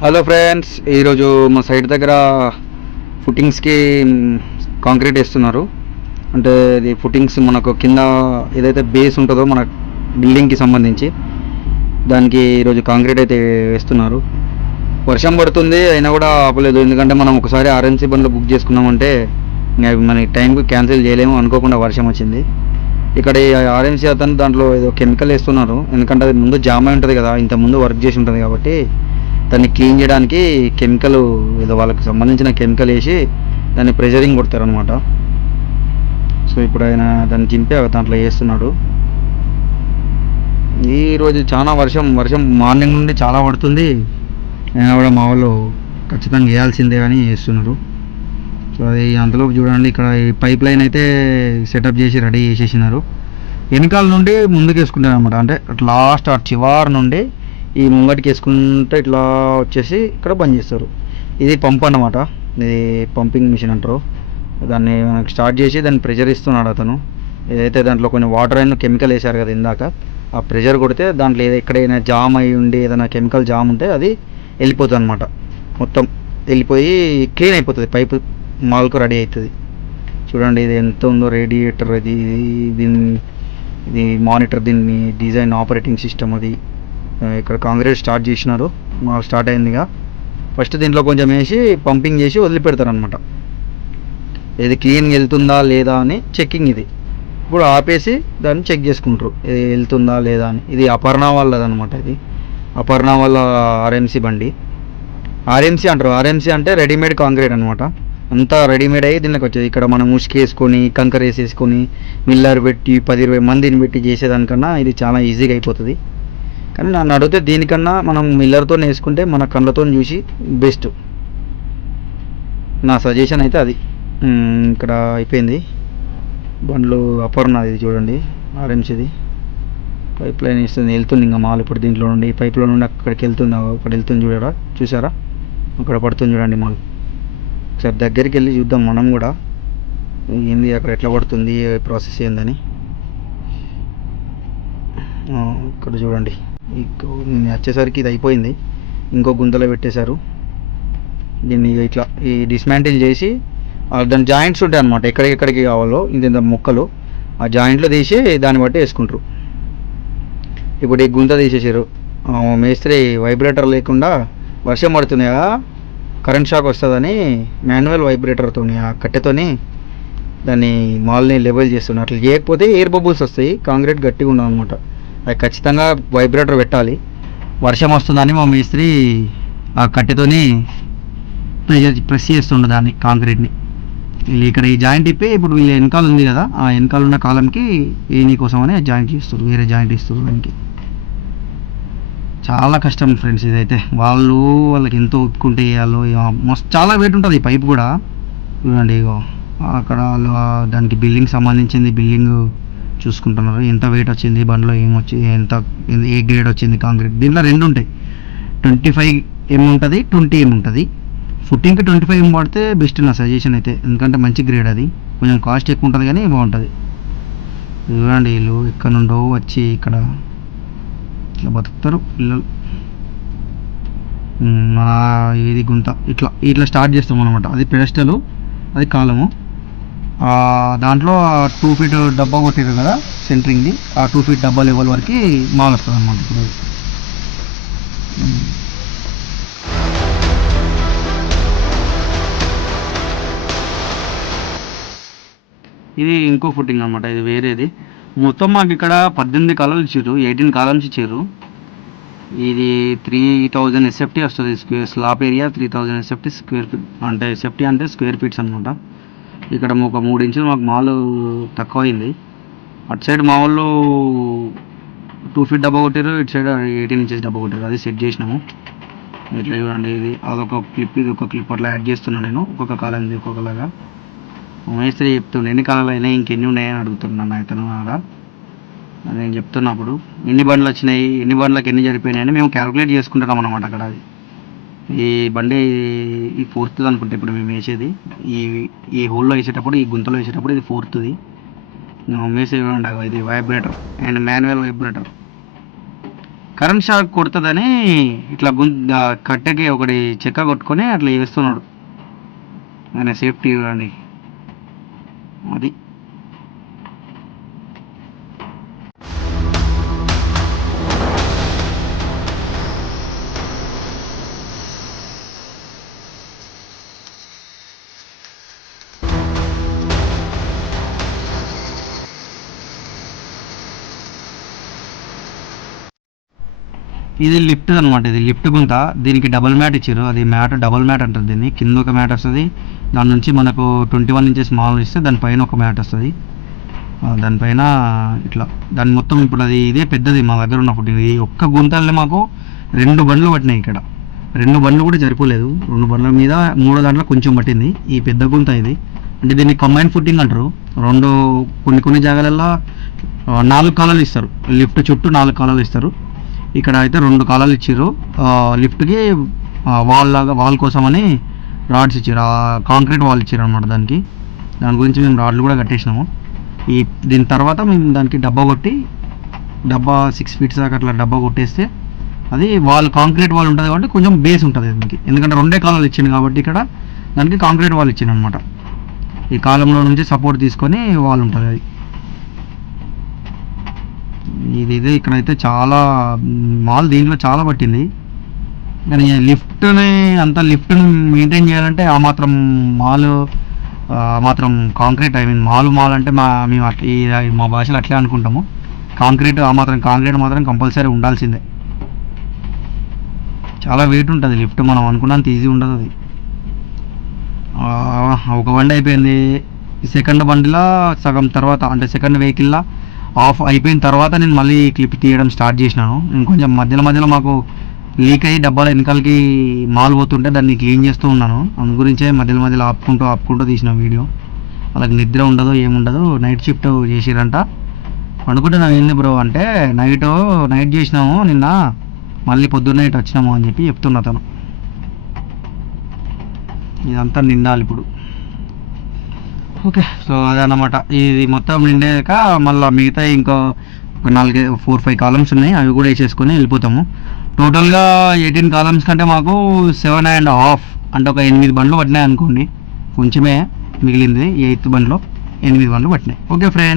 Hello friends, ఈరోజు మా site దగ్గర ఫుటింగ్స్కి కాంక్రీట్ వేస్తున్నారు. అంటే ఇది ఫుటింగ్స్ మనకు కింద ఏదైతే బేస్ ఉంటుందో మన బిల్డింగ్కి సంబంధించి దానికి ఈరోజు కాంక్రీట్ అయితే వేస్తున్నారు. వర్షం పడుతుంది అయినా కూడా ఆపలేదు. ఎందుకంటే మనం ఒకసారి ఆర్ఎన్సీ బండ్లో బుక్ చేసుకున్నామంటే మన టైంకి క్యాన్సిల్ చేయలేము. అనుకోకుండా వర్షం వచ్చింది. ఇక్కడ ఈ ఆర్ఎన్సీ అతను దాంట్లో ఏదో కెమికల్ వేస్తున్నారు. ఎందుకంటే అది ముందు జామ్ అయి ఉంటుంది కదా, ఇంత ముందు వర్క్ చేసి ఉంటుంది కాబట్టి దాన్ని క్లీన్ చేయడానికి కెమికల్ ఏదో వాళ్ళకి సంబంధించిన కెమికల్ వేసి దాన్ని ప్రెజరింగ్ కొడతారనమాట. సో ఇప్పుడు ఆయన దాన్ని చింపి దాంట్లో వేస్తున్నాడు. ఈరోజు చాలా వర్షం మార్నింగ్ నుండి చాలా పడుతుంది. అయినా కూడా మా వాళ్ళు ఖచ్చితంగా వేయాల్సిందే అని వేస్తున్నారు. సో అది అందులో చూడండి, ఇక్కడ ఈ పైప్ లైన్ అయితే సెటప్ చేసి రెడీ చేసేసినారు. వెనకాల నుండి ముందుకు వేసుకుంటారు అనమాట. అంటే లాస్ట్ ఆ చివరి నుండి ఈ ముంగటికి వేసుకుంటే ఇట్లా వచ్చేసి ఇక్కడ బంద్ చేస్తారు. ఇది పంప్ అన్నమాట. ఇది పంపింగ్ మిషన్ అంటారు. దాన్ని మనకి స్టార్ట్ చేసి దాన్ని ప్రెషర్ ఇస్తున్నాడు అతను. ఏదైతే దాంట్లో కొన్ని వాటర్ అయినా కెమికల్ వేశారు కదా ఇందాక, ఆ ప్రెషర్ కొడితే దాంట్లో ఎక్కడైనా జామ్ అయి ఉండి ఏదైనా కెమికల్ జామ్ ఉంటే అది వెళ్ళిపోతుంది అనమాట. మొత్తం వెళ్ళిపోయి క్లీన్ అయిపోతుంది. పైపు మాల్కు రెడీ అవుతుంది. చూడండి ఇది ఎంత ఉందో. రేడియేటర్ అది, దీన్ని ఇది మానిటర్, దీన్ని డిజైన్ ఆపరేటింగ్ సిస్టమ్ అది. ఇక్కడ కాంక్రీట్ స్టార్ట్ చేసినారు. స్టార్ట్ అయిందిగా. ఫస్ట్ దీంట్లో కొంచెం వేసి పంపింగ్ చేసి వదిలిపెడతారు అనమాట. ఇది క్లీన్గా వెళ్తుందా లేదా అని చెక్కింగ్ ఇది. ఇప్పుడు ఆపేసి దాన్ని చెక్ చేసుకుంటారు ఇది వెళ్తుందా లేదా అని. ఇది అపర్ణ వాళ్ళదనమాట. ఇది అపర్ణ వాళ్ళ ఆర్ఎంసీ బండి. ఆర్ఎంసీ అంటారు. ఆర్ఎంసీ అంటే రెడీమేడ్ కాంక్రీట్ అనమాట. అంతా రెడీమేడ్ అయ్యి దీనికి వచ్చేది. ఇక్కడ మనం ఉసుక వేసుకొని కంకర వేసేసుకొని మిల్లర్ పెట్టి 10-20 మందిని పెట్టి చేసేదానికన్నా ఇది చాలా ఈజీగా అయిపోతుంది. కానీ నన్ను అడిగితే దీనికన్నా మనం మిల్లర్తో వేసుకుంటే మన కళ్ళతో చూసి బెస్ట్. నా సజెషన్ అయితే అది. ఇక్కడ అయిపోయింది. బండ్లు అపర్ణ ఇది చూడండి, ఆర్ఎంసీది. పైప్ లైన్ ఇస్తుంది, వెళ్తుంది ఇంకా మాల్. ఇప్పుడు దీంట్లో నుండి పైప్లో నుండి అక్కడికి వెళ్తుంది. అక్కడ వెళ్తుంది చూసారా, అక్కడ పడుతుంది చూడండి మాల్. ఒకసారి దగ్గరికి వెళ్ళి చూద్దాం మనం కూడా ఏంది అక్కడ ఎట్లా పడుతుంది, ప్రాసెస్ ఏందని. ఇక్కడ చూడండి, వచ్చేసరికి ఇది అయిపోయింది. ఇంకో గుంతలో పెట్టేశారు. దీన్ని ఇట్లా ఈ డిస్మాంటిల్ చేసి దాని జాయింట్స్ ఉంటాయి అనమాట. ఎక్కడికి కావాలో ఇంత ముక్కలు ఆ జాయింట్లో తీసి దాన్ని బట్టి వేసుకుంటారు. ఇప్పుడు ఈ గుంత తీసేసారు. మేస్త్రి వైబ్రేటర్ లేకుండా వర్షం పడుతుంది కదా, కరెంట్ షాక్ వస్తుందని మాన్యువల్ వైబ్రేటర్తో ఆ కట్టెతోని దాన్ని మాల్ని లెవెల్ చేస్తున్నారు. అట్లా చేయకపోతే ఎయిర్ బబుల్స్ వస్తాయి. కాంక్రీట్ గట్టిగా ఉండదు అనమాట. అది ఖచ్చితంగా వైబ్రేటర్ పెట్టాలి. వర్షం వస్తుందని మా మేస్త్రి ఆ కట్టెతోని ప్రెస్ చేస్తుండే దాన్ని, కాంక్రీట్ని. వీళ్ళు ఇక్కడ ఈ జాయింట్ ఇప్పి ఇప్పుడు వీళ్ళు వెనకాల ఉంది కదా, ఆ వెనకాల ఉన్న కాలంకి ఏనీ కోసం అని జాయింట్ చేస్తారు, వేరే జాయింట్ ఇస్తారు దానికి. చాలా కష్టం ఫ్రెండ్స్ ఇదైతే. వాళ్ళకి ఎంతో ఒప్పుకుంటే వేయాలో మస్తు చాలా వెయిట్ ఉంటుంది ఈ పైప్ కూడా. చూడండి ఇగో అక్కడ వాళ్ళు దానికి బిల్డింగ్ సంబంధించింది బిల్డింగ్ చూసుకుంటున్నారు. ఎంత వెయిట్ వచ్చింది బండ్లో, ఏమొచ్చింది, ఏ గ్రేడ్ వచ్చింది కాంక్రీట్. దీంట్లో రెండు ఉంటాయి, 25 ఉంటుంది, 20 ఉంటుంది. ఫుటింగ్కి 25 వాడితే బెస్ట్ నా సజెషన్ అయితే. ఎందుకంటే మంచి గ్రేడ్ అది. కొంచెం కాస్ట్ ఎక్కువ ఉంటుంది కానీ బాగుంటుంది. చూడండి వీళ్ళు ఎక్కడ నుండో వచ్చి ఇక్కడ ఇట్లా బతుకుతారు పిల్లలు. మన ఇది గుంత ఇట్లా స్టార్ట్ చేస్తాం అనమాట. అది పెడస్టలు, అది కాలము. దాంట్లో 2 ఫీట్ డబ్బా కొట్టారు కదా సెంటరింగ్ది, ఆ 2 ఫీట్ డబ్బా లెవెల్ వరకు మాల్ వస్తుంది అనమాట. ఇప్పుడు ఇది ఇంకో ఫుటింగ్ అనమాట. ఇది వేరేది. మొత్తం మాకు ఇక్కడ 18 కాలాలు ఇచ్చారు, 18 కాలమ్స్ ఇచ్చారు. ఇది 3000 ఎస్ఎఫ్టీ వస్తుంది. Slab area 3000 SFT square feet. అంటే ఎస్ఎఫ్టీ అంటే స్క్వేర్ ఫీట్స్ అనమాట. ఇక్కడ ఒక 3 ఇంచులు మాకు మాల్ తక్కువ అయింది. అటు సైడ్ మా వాళ్ళు 2 ఫీట్ డబ్బా కొట్టారు, ఇటు సైడ్ 18 ఇంచెస్ డబ్బా కొట్టారు. అది సెట్ చేసినాము. ఇట్లా చూడండి, ఇది అదొక క్లిప్, ఇది ఒక క్లిప్ అట్లా యాడ్ చేస్తున్నాను నేను. ఒక్కొక్క కాలం ఒక్కొక్కలాగా. మేస్త్రి చెప్తుండే ఎన్ని కాలాలు అయినాయి, ఇంకెన్ని ఉన్నాయని అడుగుతున్నాను అతను. అలా నేను చెప్తున్నప్పుడు ఎన్ని బండ్లు వచ్చినాయి, ఎన్ని బండ్లకు ఎన్ని జరిపోయినాయని మేము క్యాలిక్యులేట్ చేసుకుంటున్నాం అనమాట. అక్కడ అది ఈ బండి ఈ 4th అనుకుంటే ఇప్పుడు మేము వేసేది. ఈ హోల్లో వేసేటప్పుడు, ఈ గుంతలో వేసేటప్పుడు ఇది 4th. వేసే ఇది vibrator and manual vibrator. Current shock కొడుతుందని ఇట్లా కట్టెకి ఒకటి చెక్క కొట్టుకొని అట్లా చేస్తున్నాడు. ఆయన సేఫ్టీ చూడండి అది. ఇది లిఫ్ట్ అనమాట. ఇది లిఫ్ట్ గుంత. దీనికి డబుల్ మ్యాట్ ఇచ్చారు. అది మ్యాట్ డబుల్ మ్యాట్ అంటారు దీన్ని. కింద ఒక మ్యాట్ వస్తుంది, దాని నుంచి మనకు 21 ఇంచెస్ మామూలు ఇస్తే దానిపైన ఒక మ్యాట్ వస్తుంది. దానిపైన ఇట్లా దాని మొత్తం ఇప్పుడు అది ఇదే పెద్దది మా దగ్గర ఉన్న ఫుడ్. ఇది ఒక్క గుంతలనే మాకు 2 బండ్లు పట్టినాయి ఇక్కడ. 2 బండ్లు కూడా సరిపోలేదు. 2 బండ్ల మీద 3 దాంట్లో కొంచెం పట్టింది. ఈ పెద్ద గుంత ఇది. అంటే దీన్ని కంబైన్ ఫుట్టింగ్ అంటారు. కొన్ని జాగాలలో 4 కాలాలు ఇస్తారు. లిఫ్ట్ చుట్టూ 4 కాలాలు ఇస్తారు. ఇక్కడ అయితే 2 కాలాలు ఇచ్చారు. లిఫ్ట్కి వాల్ కోసమని రాడ్స్ ఇచ్చారు. కాంక్రీట్ వాల్ ఇచ్చారు అనమాట. దాని గురించి మేము రాడ్లు కూడా కట్టేసినాము. దీని తర్వాత మేము దానికి డబ్బా 6 ఫీట్స్ దాకా అట్లా డబ్బా కొట్టేస్తే అది కాంక్రీట్ వాల్ ఉంటుంది కాబట్టి కొంచెం బేస్ ఉంటుంది దీనికి. ఎందుకంటే 2 కాలాలు ఇచ్చింది కాబట్టి ఇక్కడ దానికి కాంక్రీట్ వాల్ ఇచ్చింది అనమాట. ఈ కాలంలో నుంచి సపోర్ట్ తీసుకొని వాల్ ఉంటుంది అది. ఇది ఇక్కడైతే చాలా దీంట్లో చాలా పట్టింది. కానీ లిఫ్ట్ని మెయింటైన్ చేయాలంటే ఆ మాత్రం కాంక్రీట్, మాల్ అంటే మేము మా భాషలో అట్లే అనుకుంటాము. కాంక్రీట్ మాత్రం కంపల్సరీ ఉండాల్సిందే. చాలా వెయిట్ ఉంటుంది లిఫ్ట్. మనం అనుకున్నంత ఈజీ ఉండదు అది. ఒక బండి అయిపోయింది. సెకండ్ బండిలో సగం తర్వాత, అంటే సెకండ్ వెహికల్లో ఆఫ్ అయిపోయిన తర్వాత నేను మళ్ళీ క్లిప్ తీయడం స్టార్ట్ చేసినాను. నేను కొంచెం మధ్యలో మాకు లీక్ అయ్యి డబ్బాలు వెనకాలకి మాల్ పోతుంటే దాన్ని క్లీన్ చేస్తూ ఉన్నాను. అందు గురించే మధ్యలో ఆపుకుంటూ తీసిన వీడియో. వాళ్ళకి నిద్ర ఉండదు, ఏముండదు. నైట్ షిఫ్ట్ చేసిరంట. అనుకుంటున్నాం ఏంది బ్రో అంటే, నైట్ చేసినాము నిన్న, మళ్ళీ పొద్దున్న నైట్ వచ్చినాము అని చెప్పి చెప్తున్నా తను. ఇదంతా నిండాలి ఇప్పుడు. ఓకే, సో అదన్నమాట. ఇది మొత్తం నిండాక మళ్ళీ మిగతా ఇంకో 4-5 కాలమ్స్ ఉన్నాయి. అవి కూడా వేసేసుకొని వెళ్ళిపోతాము. టోటల్గా 18 కాలమ్స్ కంటే మాకు 7.5 అంటే ఒక 8 బండ్లు పట్టినాయి అనుకోండి. కొంచెమే మిగిలింది. 8th బండ్లో 8 బండ్లు పట్టినాయి. Okay friends.